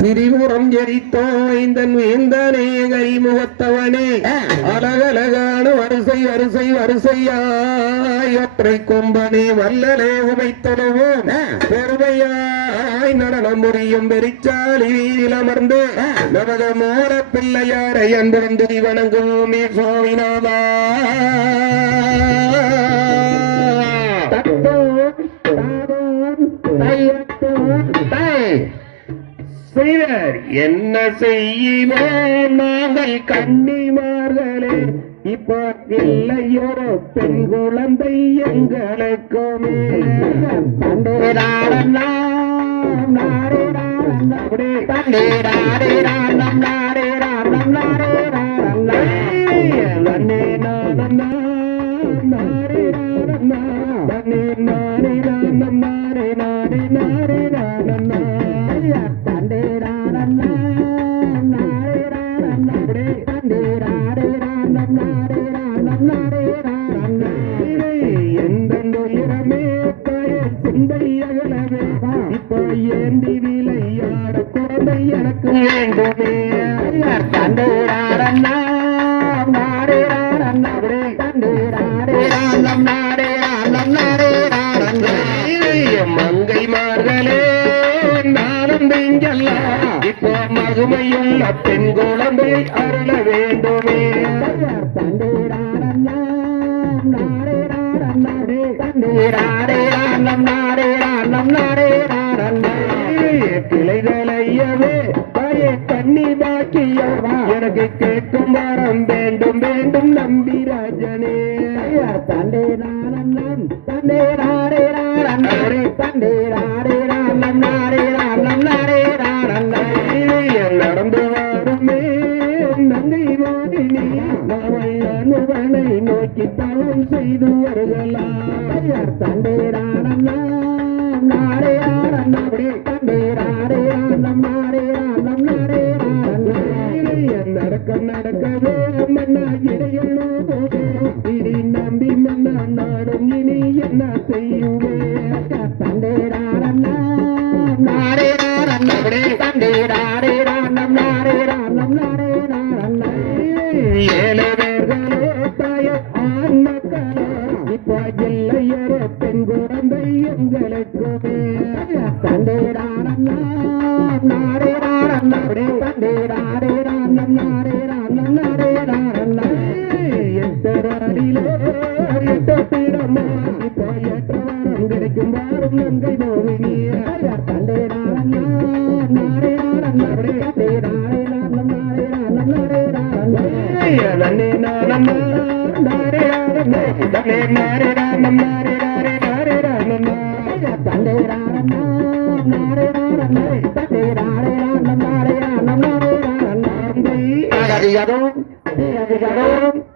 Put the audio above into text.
திரிபுரம் எரித்தோய்ந்தன் வேந்தனே கரிமுகத்தவனே அழகழகான வரிசை வரிசை வரிசையாய் ஒற்றை கொம்பனே வல்லலே உமைத்தனவும் பெருமையாய் நடனம் புரியும் பெரிச்சாலி வீதியில் அமர்ந்து நமது மோர பிள்ளையாரை அன்புடன் துதி வணங்குவோமே சுவாமிநாதா. என்ன செய்வோம் நாங்கள் கன்னிமார்களே, இப்போ இல்லையொரு பெண் குழந்தை எங்களுக்குமே. இப்போ ஏந்தி விளையாட குழந்தை எனக்கு வேண்டுமே. மங்கைமார்களே நானும் நெஞ்செல்லாம் இப்போ மகுமையுள்ள பெண் குழந்தை அருள வேண்டுமே. கிளைகளையவே பய கண்ணி பாக்கியவா எனக்கு கேட்கும் வரம் வேண்டும் வேண்டும் நம்பி ராஜனே. தண்டே நானம் தண்டே நாரே நாரே தண்டே நாரே நானம் நாரே நானம் நாரே நடந்து வருமே நங்கை மோகினி நாமை நோக்கி தவம் செய்து வருகலாம். தண்டே நானம் நாரே நாரே தண்டே நாரே நானம் நாரே நானம் நாரே நடக்க நடக்கவே மன்னா இடையோ இனி நம்பி மன்னா நாடும் இனி என்ன செய்யுவே. தண்டே நாரம் நாரே நாரம் தண்டே நாரே நானம் நாரே நானம் நாரே நாரம். ஏழு பேர்களே தாய ஆண் மக்களோ இப்போ இல்லையரோ பெண் குழந்தை எங்களுக்குமே. தண்டே நாரம் நாரே நாரம் தண்டே நாரே நானம் நாரே நானம் நாரே நாரம். எத்தராடிலே எட்டத்திடமா இப்போ ஏற்றவாரம் கிடைக்கும் வாரும் நங்கை மோகினிய. தண்டே நாரம் நாரே நாரம் தண்டே நாரே நானம் நாரே நானம் நாரே நாரம். தண்டே நானம் நாரே நாரம் தண்டே நாரே நானம் நாரே நாரே நாரே நாரம். தண்டே நாரம் நாரே நாரம் தண்டே நாரே நானம் நாரே நானம் நாரே நாரம்.